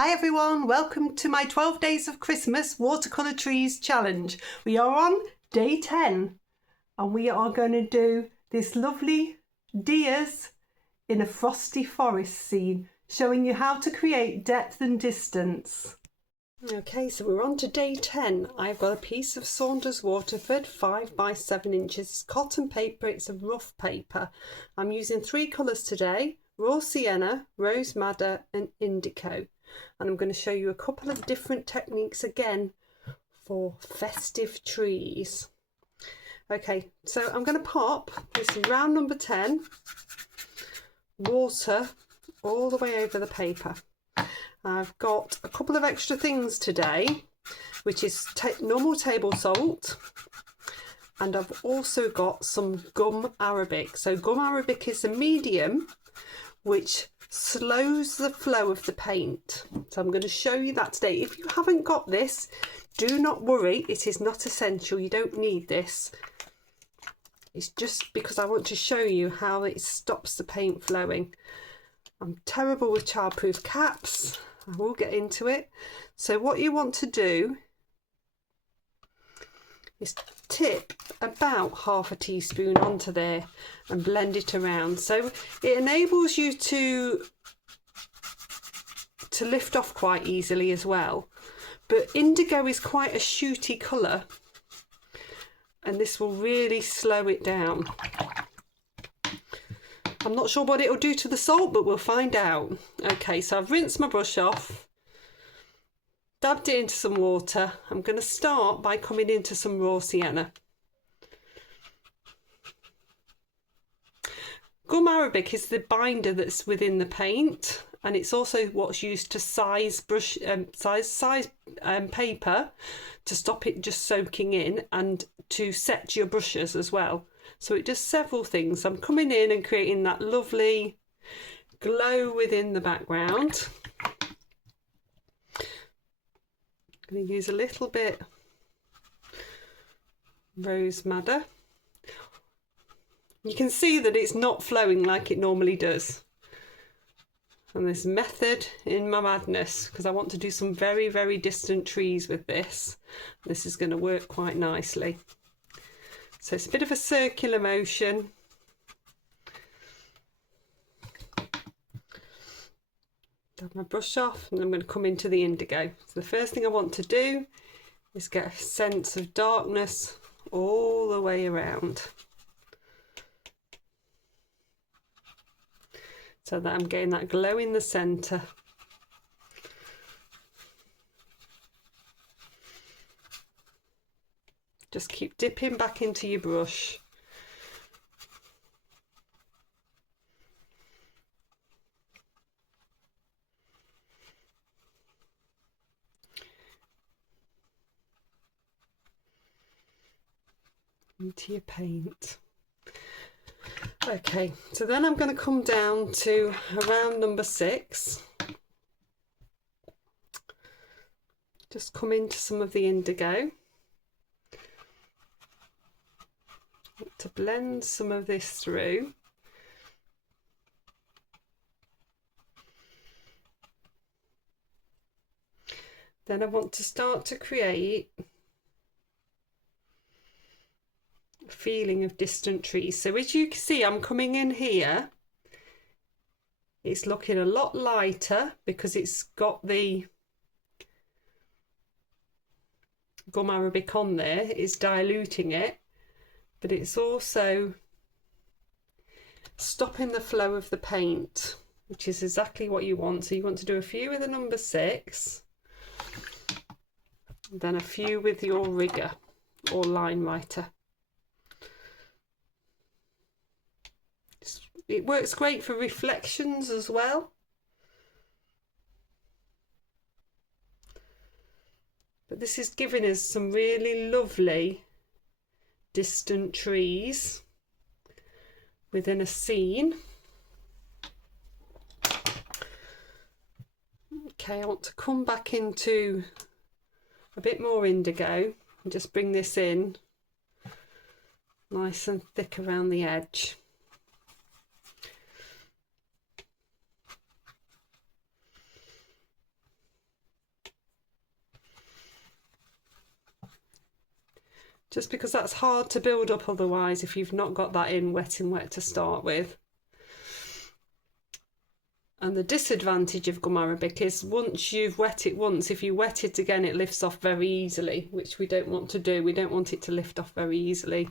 Hi everyone, welcome to my 12 Days of Christmas Watercolour Trees Challenge. We are on day 10 and we are going to do this lovely deers in a frosty forest scene, showing you how to create depth and distance. Okay, so we're on to day 10. I've got a piece of Saunders Waterford 5 by 7 inches cotton paper. It's a rough paper. I'm using 3 colours today: raw sienna, rose madder and indigo. And I'm going to show you a couple of different techniques again for festive trees. Okay, so I'm going to pop this round number 10 water all the way over the paper. I've got a couple of extra things today, which is normal table salt, and I've also got some gum arabic. So gum arabic is a medium which slows the flow of the paint. So I'm going to show you that today. If you haven't got this, do not worry, it is not essential. You don't need this. It's just because I want to show you how it stops the paint flowing. I'm terrible with childproof caps. I will get into it. So what you want to do is tip about half a teaspoon onto there and blend it around. So it enables you to lift off quite easily as well. But indigo is quite a shooty colour, and this will really slow it down. I'm not sure what it'll do to the salt, but we'll find out. Okay, so I've rinsed my brush off, dabbed it into some water. I'm going to start by coming into some raw sienna. Gum arabic is the binder that's within the paint, and it's also what's used to size paper to stop it just soaking in and to set your brushes as well. So it does several things. I'm coming in and creating that lovely glow within the background. I'm going to use a little bit rose madder. You can see that it's not flowing like it normally does. And there's method in my madness, because I want to do some very, very distant trees with this. This is going to work quite nicely. So it's a bit of a circular motion. Dab my brush off, and I'm going to come into the indigo. So the first thing I want to do is get a sense of darkness all the way around, so that I'm getting that glow in the centre. Just keep dipping back into your brush. Into your paint. Okay, so then I'm going to come down to around number 6. Just come into some of the indigo to blend some of this through. Then I want to start to create a feeling of distant trees. So as you can see, I'm coming in here. It's looking a lot lighter because it's got the gum arabic on there. It's diluting it, but it's also stopping the flow of the paint, which is exactly what you want. So you want to do a few with the number 6, then a few with your rigger or line writer. It works great for reflections as well. But this is giving us some really lovely distant trees within a scene. Okay, I want to come back into a bit more indigo and just bring this in nice and thick around the edge. just because that's hard to build up otherwise if you've not got that in wet to start with. And the disadvantage of gum arabic is once you've wet it once, if you wet it again, it lifts off very easily, which we don't want to do. We don't want it to lift off very easily.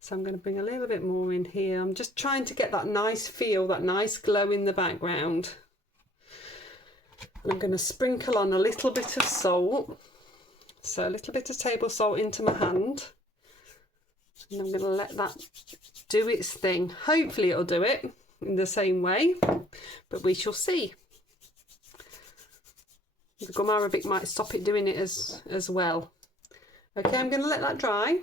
So I'm going to bring a little bit more in here. I'm just trying to get that nice feel, that nice glow in the background. And I'm going to sprinkle on a little bit of salt. So a little bit of table salt into my hand. And I'm going to let that do its thing. Hopefully it'll do it in the same way, but we shall see. The gum arabic might stop it doing it as well. Okay, I'm going to let that dry.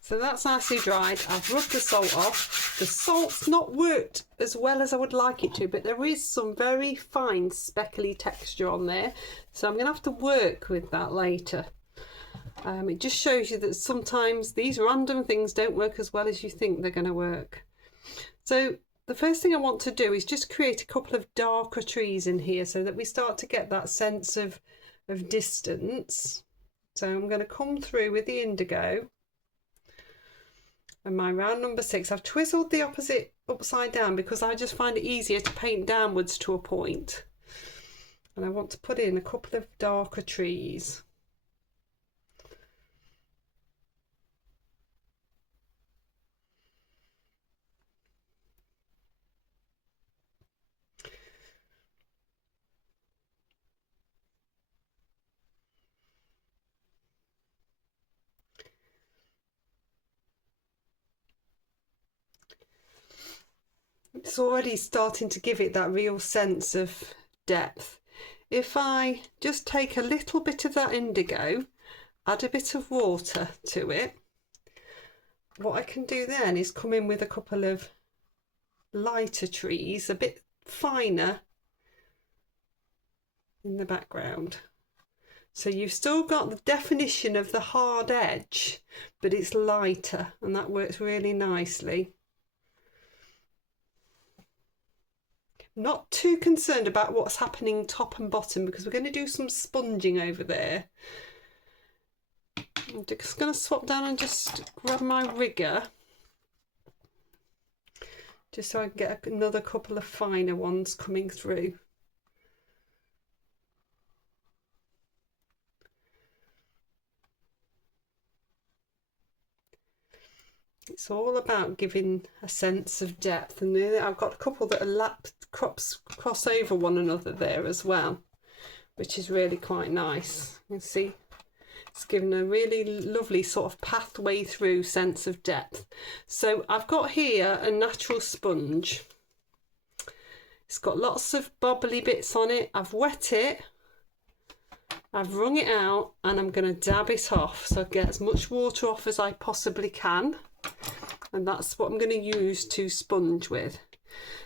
So that's nicely dried. I've rubbed the salt off. The salt's not worked as well as I would like it to, but there is some very fine speckly texture on there. So I'm going to have to work with that later. It just shows you that sometimes these random things don't work as well as you think they're going to work. So the first thing I want to do is just create a couple of darker trees in here so that we start to get that sense of distance. So I'm going to come through with the indigo and my round number 6. I've twizzled the opposite upside down because I just find it easier to paint downwards to a point. And I want to put in a couple of darker trees. It's already starting to give it that real sense of depth. If I just take a little bit of that indigo, add a bit of water to it, what I can do then is come in with a couple of lighter trees, a bit finer in the background. So you've still got the definition of the hard edge, but it's lighter, and that works really nicely. Not too concerned about what's happening top and bottom because we're going to do some sponging over there. I'm just going to swap down and just grab my rigger just so I can get another couple of finer ones coming through. It's all about giving a sense of depth, and I've got a couple that are cross over one another there as well, which is really quite nice. You can see it's given a really lovely sort of pathway through sense of depth. So I've got here a natural sponge. It's got lots of bobbly bits on it. I've wet it, I've wrung it out, and I'm going to dab it off so I get as much water off as I possibly can. And that's what I'm going to use to sponge with.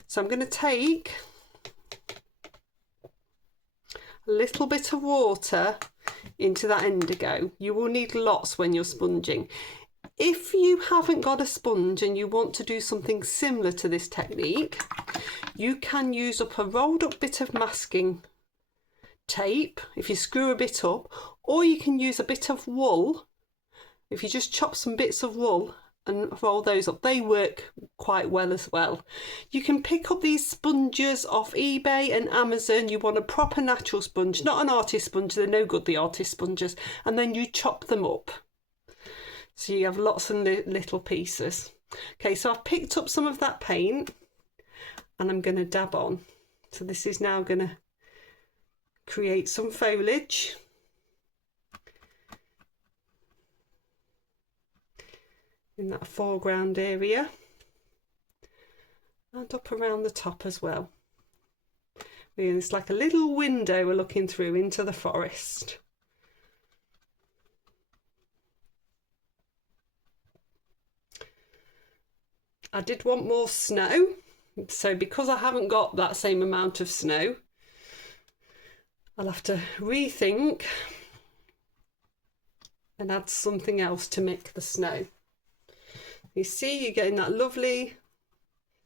So I'm going to take a little bit of water into that indigo. You will need lots when you're sponging. If you haven't got a sponge and you want to do something similar to this technique, you can use up a rolled up bit of masking tape if you screw a bit up, or you can use a bit of wool. If you just chop some bits of wool and roll those up, they work quite well as well. You can pick up these sponges off eBay and Amazon. You want a proper natural sponge, not an artist sponge. They're no good, the artist sponges, and then you chop them up so you have lots of little pieces. Okay, so I've picked up some of that paint and I'm going to dab on. So this is now going to create some foliage. In that foreground area and up around the top as well. It's like a little window we're looking through into the forest. I did want more snow, so because I haven't got that same amount of snow, I'll have to rethink and add something else to make the snow. You see, you're getting that lovely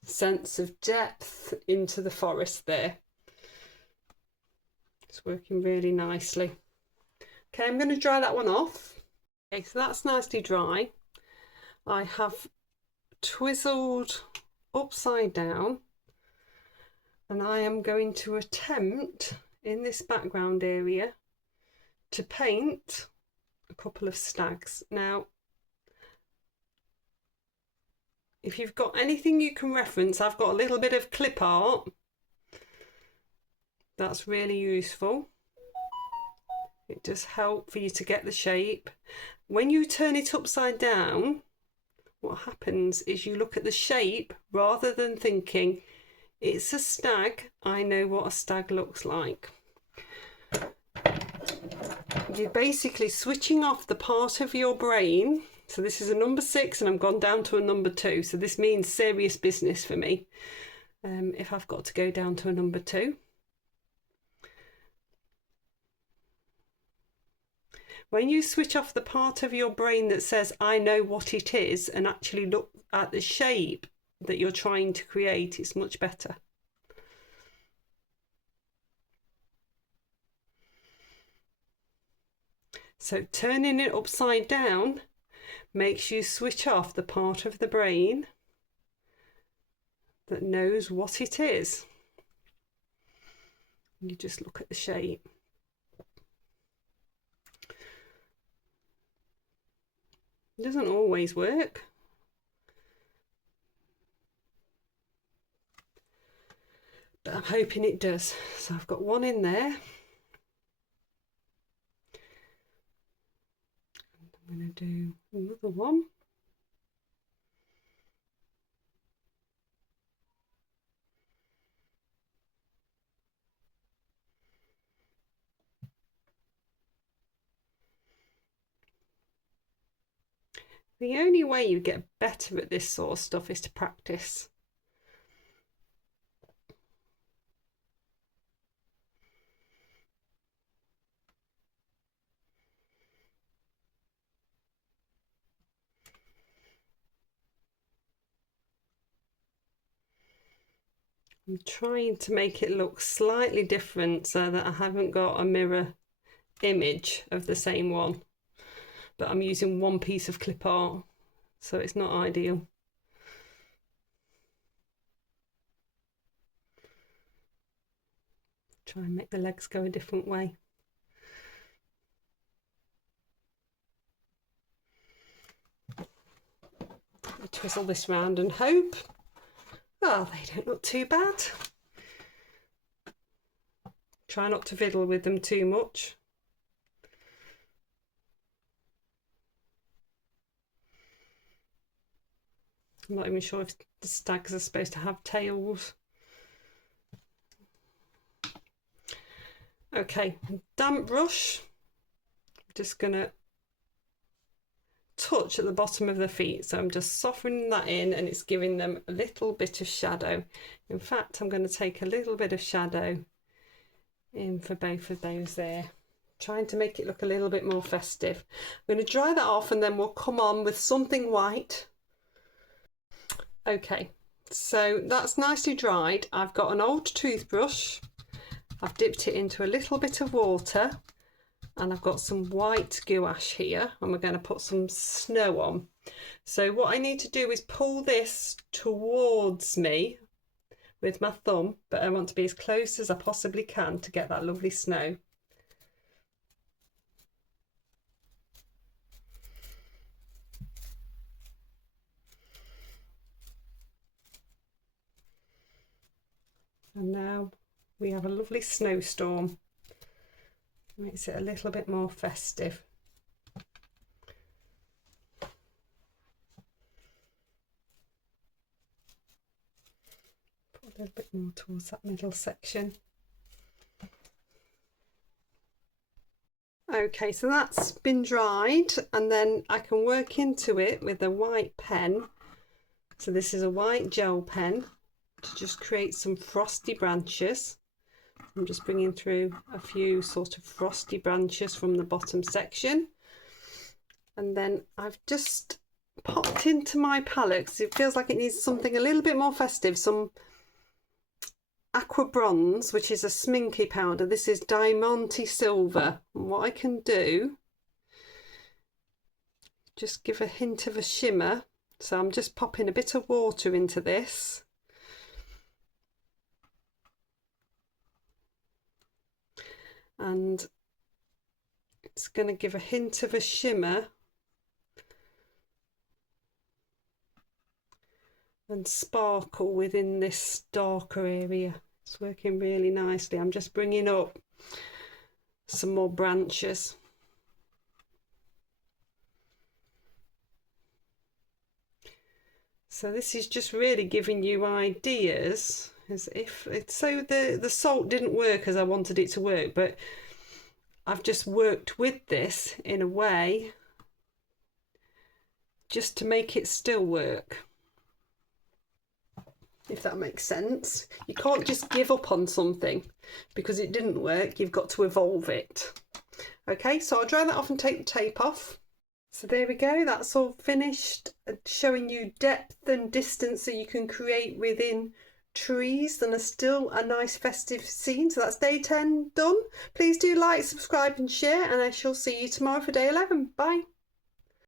sense of depth into the forest there. It's working really nicely. Okay, I'm going to dry that one off. Okay, so that's nicely dry. I have twizzled upside down, and I am going to attempt in this background area to paint a couple of stags. Now, if you've got anything you can reference, I've got a little bit of clip art. That's really useful. It does help for you to get the shape. When you turn it upside down, what happens is you look at the shape rather than thinking, it's a stag, I know what a stag looks like. You're basically switching off the part of your brain. So this is a number 6 and I've gone down to a number 2. So this means serious business for me if I've got to go down to a number 2. When you switch off the part of your brain that says, I know what it is, and actually look at the shape that you're trying to create, it's much better. So turning it upside down makes you switch off the part of the brain that knows what it is. You just look at the shape. It doesn't always work. But I'm hoping it does. So I've got one in there. I'm going to do another one. The only way you get better at this sort of stuff is to practice. I'm trying to make it look slightly different so that I haven't got a mirror image of the same one. But I'm using one piece of clip art, so it's not ideal. Try and make the legs go a different way. I twizzle this round and hope. Oh, they don't look too bad. Try not to fiddle with them too much. I'm not even sure if the stags are supposed to have tails. Okay, damp brush. I'm just gonna touch at the bottom of the feet, so I'm just softening that in and it's giving them a little bit of shadow. In fact, I'm going to take a little bit of shadow in for both of those there, trying to make it look a little bit more festive. I'm going to dry that off and then we'll come on with something white. Okay, so that's nicely dried. I've got an old toothbrush. I've dipped it into a little bit of water and I've got some white gouache here and we're going to put some snow on. So what I need to do is pull this towards me with my thumb, but I want to be as close as I possibly can to get that lovely snow. And now we have a lovely snowstorm. Makes it a little bit more festive. Put a little bit more towards that middle section. Okay, so that's been dried and then I can work into it with a white pen. So this is a white gel pen to just create some frosty branches. I'm just bringing through a few sort of frosty branches from the bottom section. And then I've just popped into my palette because it feels like it needs something a little bit more festive, some aqua bronze, which is a sminky powder. This is Diamante Silver. And what I can do just give a hint of a shimmer. So I'm just popping a bit of water into this. And it's going to give a hint of a shimmer and sparkle within this darker area. It's working really nicely. I'm just bringing up some more branches. So this is just really giving you ideas, as if it's, so the salt didn't work as I wanted it to work, but I've just worked with this in a way just to make it still work, if that makes sense. You can't just give up on something because it didn't work. You've got to evolve it. Okay, so I'll dry that off and take the tape off. So there we go, that's all finished, showing you depth and distance that you can create within trees and still a nice festive scene. So that's day 10 done. Please do like, subscribe and share, and I shall see you tomorrow for day 11. Bye.